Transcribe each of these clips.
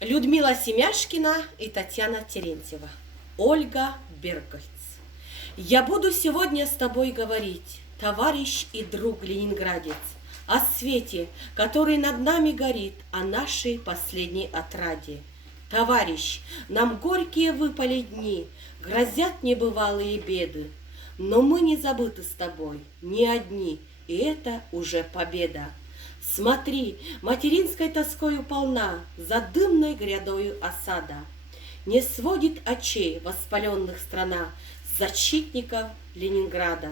Людмила Семяшкина и Татьяна Терентьева. Ольга Бергольц. Я буду сегодня с тобой говорить, товарищ и друг ленинградец, о свете, который над нами горит, о нашей последней отраде. Товарищ, нам горькие выпали дни, грозят небывалые беды, но мы не забыты с тобой, не одни, и это уже победа. Смотри, материнской тоскою полна, за дымной грядою осада. Не сводит очей воспаленных страна с защитников Ленинграда.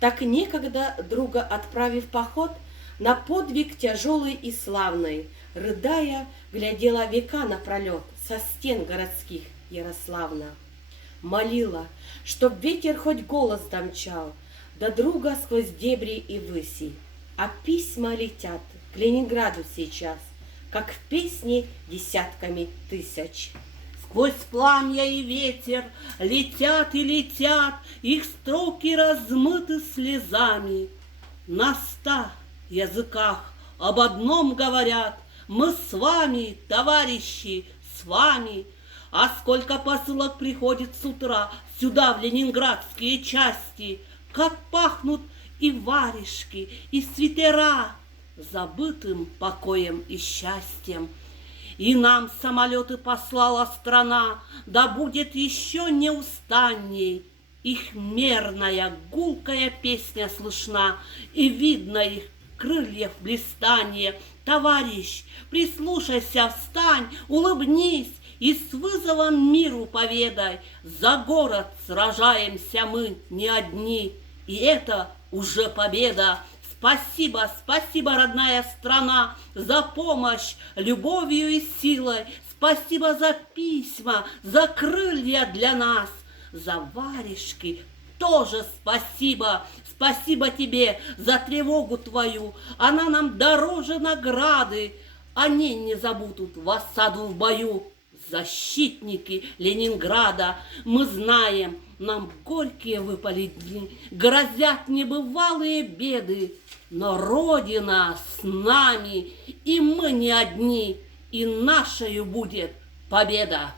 Так некогда, друга отправив поход, на подвиг тяжелый и славный, рыдая, глядела века напролет со стен городских Ярославна. Молила, чтоб ветер хоть голос домчал, до друга сквозь дебри и выси. А письма летят к Ленинграду сейчас, как в песне десятками тысяч. Сквозь пламя и ветер летят и летят, их строки размыты слезами. На 100 языках об одном говорят: мы с вами, товарищи, с вами. А сколько посылок приходит с утра сюда, в ленинградские части, как пахнут и варежки, и свитера забытым покоем и счастьем. И нам самолеты послала страна, да будет еще неустанней. Их мерная гулкая песня слышна, и видно их крыльев блистанье. Товарищ, прислушайся, встань, улыбнись и с вызовом миру поведай: за город сражаемся мы не одни, и это уже победа. Спасибо, спасибо, родная страна, за помощь любовью и силой. Спасибо за письма, за крылья для нас, за варежки тоже спасибо. Спасибо тебе за тревогу твою, она нам дороже награды. Они не забудут в осаду в бою. Защитники Ленинграда, мы знаем, нам горькие выпали дни, грозят небывалые беды, но Родина с нами, и мы не одни, и нашею будет победа.